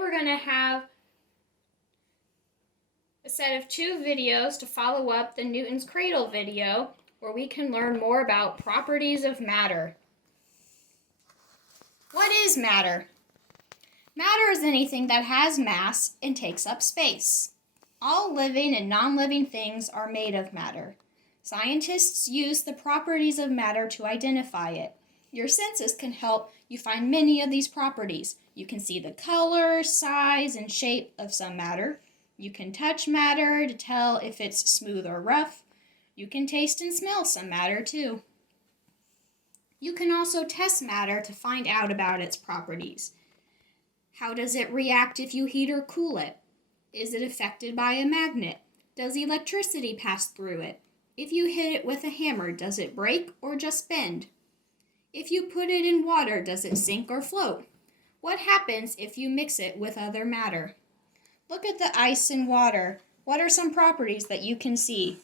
we're going to have a set of 2 videos to follow up the Newton's Cradle video, where we can learn more about properties of matter. What is matter? Matter is anything that has mass and takes up space. All living and non-living things are made of matter. Scientists use the properties of matter to identify it. Your senses can help you find many of these properties. You can see the color, size, and shape of some matter. You can touch matter to tell if it's smooth or rough. You can taste and smell some matter too. You can also test matter to find out about its properties. How does it react if you heat or cool it? Is it affected by a magnet? Does electricity pass through it? If you hit it with a hammer, does it break or just bend? If you put it in water, does it sink or float? What happens if you mix it with other matter? Look at the ice and water. What are some properties that you can see?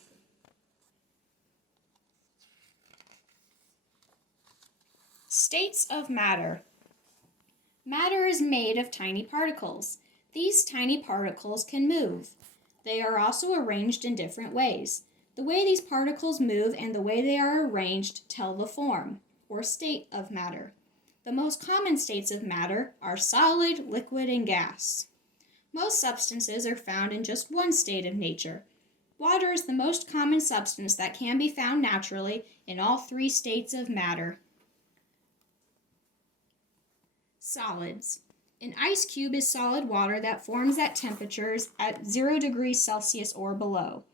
States of matter. Matter is made of tiny particles. These tiny particles can move. They are also arranged in different ways. The way these particles move and the way they are arranged tell the form, or state of matter. The most common states of matter are solid, liquid, and gas. Most substances are found in just one state of nature. Water is the most common substance that can be found naturally in all 3 states of matter. Solids. An ice cube is solid water that forms at temperatures at 0 degrees Celsius or below.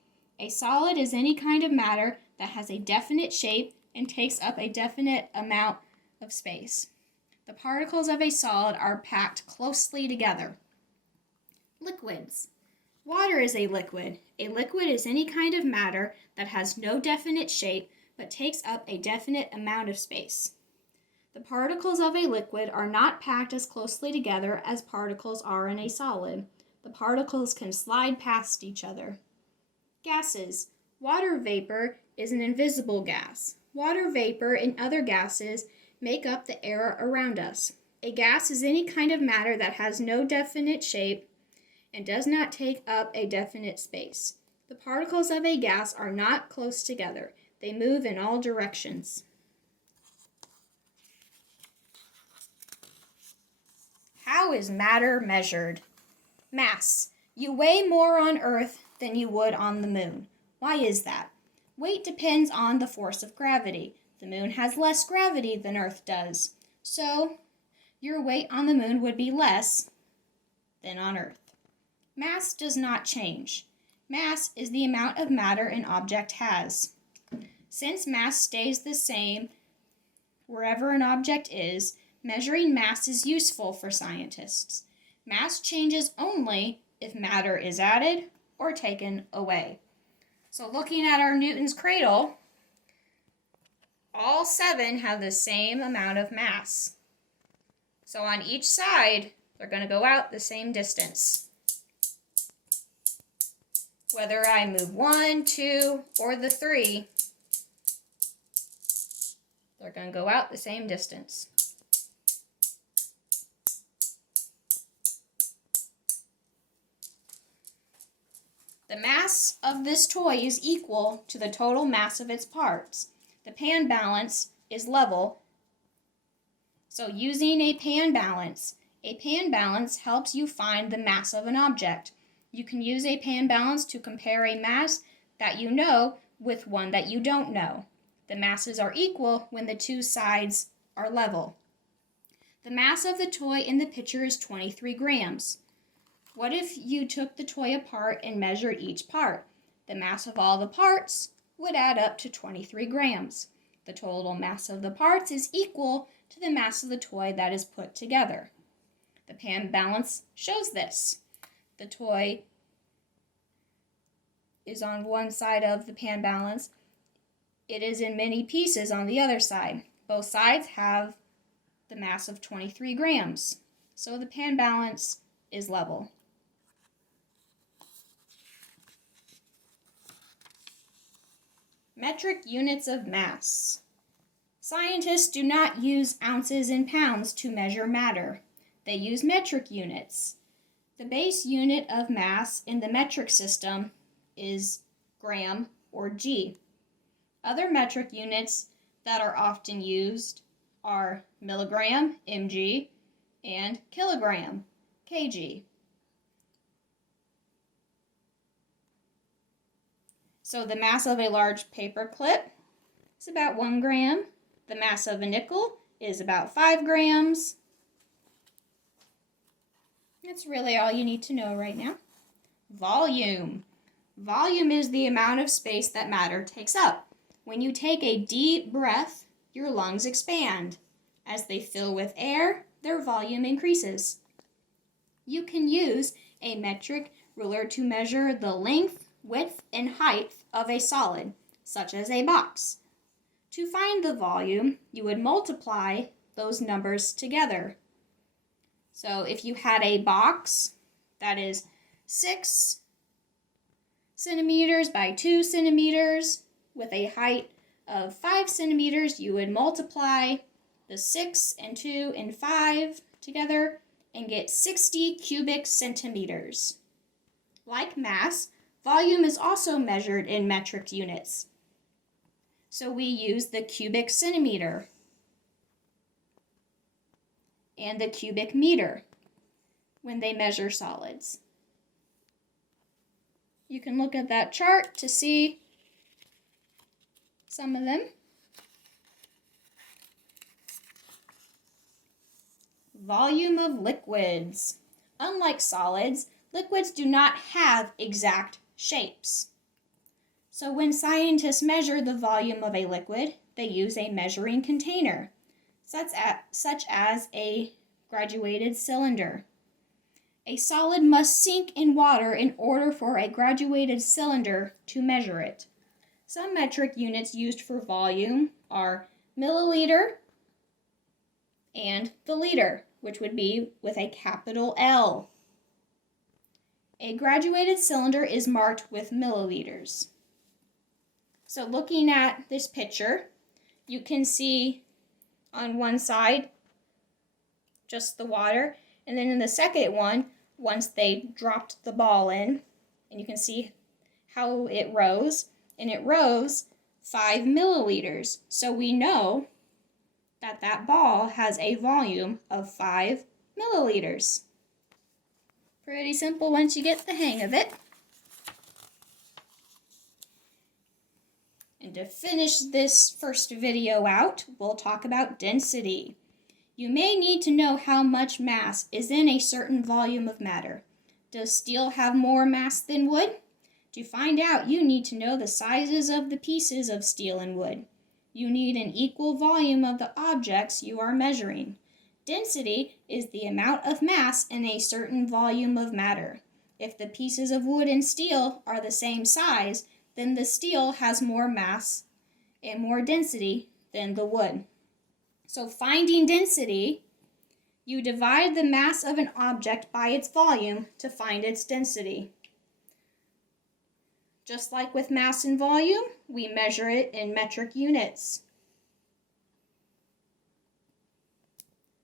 A solid is any kind of matter that has a definite shape and takes up a definite amount of space. The particles of a solid are packed closely together. Liquids. Water is a liquid. A liquid is any kind of matter that has no definite shape but takes up a definite amount of space. The particles of a liquid are not packed as closely together as particles are in a solid. The particles can slide past each other. Gases. Water vapor is an invisible gas. Water vapor and other gases make up the air around us. A gas is any kind of matter that has no definite shape and does not take up a definite space. The particles of a gas are not close together. They move in all directions. How is matter measured? Mass. You weigh more on Earth than you would on the moon. Why is that? Weight depends on the force of gravity. The moon has less gravity than Earth does. So, your weight on the moon would be less than on Earth. Mass does not change. Mass is the amount of matter an object has. Since mass stays the same wherever an object is, measuring mass is useful for scientists. Mass changes only if matter is added or taken away. So looking at our Newton's cradle, all 7 have the same amount of mass. So on each side, they're going to go out the same distance. Whether I move 1, 2, or the 3, they're going to go out the same distance. The mass of this toy is equal to the total mass of its parts. The pan balance is level. So using a pan balance helps you find the mass of an object. You can use a pan balance to compare a mass that you know with one that you don't know. The masses are equal when the 2 sides are level. The mass of the toy in the picture is 23 grams. What if you took the toy apart and measured each part? The mass of all the parts would add up to 23 grams. The total mass of the parts is equal to the mass of the toy that is put together. The pan balance shows this. The toy is on one side of the pan balance. It is in many pieces on the other side. Both sides have the mass of 23 grams. So the pan balance is level. Metric units of mass. Scientists do not use ounces and pounds to measure matter. They use metric units. The base unit of mass in the metric system is gram or G. Other metric units that are often used are milligram, mg, and kilogram, kg. So the mass of a large paper clip is about 1 gram. The mass of a nickel is about 5 grams. That's really all you need to know right now. Volume. Volume is the amount of space that matter takes up. When you take a deep breath, your lungs expand. As they fill with air, their volume increases. You can use a metric ruler to measure the length, width, and height of a solid, such as a box. To find the volume, you would multiply those numbers together. So if you had a box that is 6 centimeters by 2 centimeters with a height of 5 centimeters, you would multiply the 6 and 2 and 5 together and get 60 cubic centimeters. Like mass, volume is also measured in metric units. So we use the cubic centimeter and the cubic meter when they measure solids. You can look at that chart to see some of them. Volume of liquids. Unlike solids, liquids do not have exact shapes. So when scientists measure the volume of a liquid, they use a measuring container, such as a graduated cylinder. A solid must sink in water in order for a graduated cylinder to measure it. Some metric units used for volume are milliliter and the liter, which would be with a capital L. A graduated cylinder is marked with milliliters. So looking at this picture, you can see on one side just the water, and then in the second one, once they dropped the ball in, and you can see how it rose, and it rose 5 milliliters. So we know that that ball has a volume of 5 milliliters. Pretty simple once you get the hang of it. And to finish this first video out, we'll talk about density. You may need to know how much mass is in a certain volume of matter. Does steel have more mass than wood? To find out, you need to know the sizes of the pieces of steel and wood. You need an equal volume of the objects you are measuring. Density is the amount of mass in a certain volume of matter. If the pieces of wood and steel are the same size, then the steel has more mass and more density than the wood. So finding density, you divide the mass of an object by its volume to find its density. Just like with mass and volume, we measure it in metric units.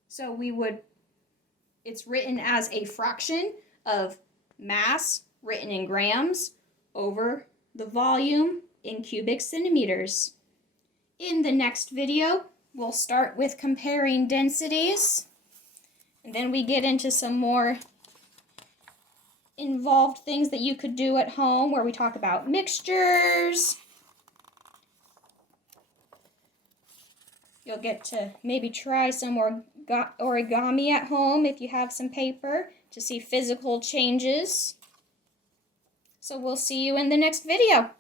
So it's written as a fraction of mass, written in grams, over the volume in cubic centimeters. In the next video, we'll start with comparing densities, and then we get into some more involved things that you could do at home where we talk about mixtures. You'll get to maybe try some more origami at home if you have some paper to see physical changes. So we'll see you in the next video.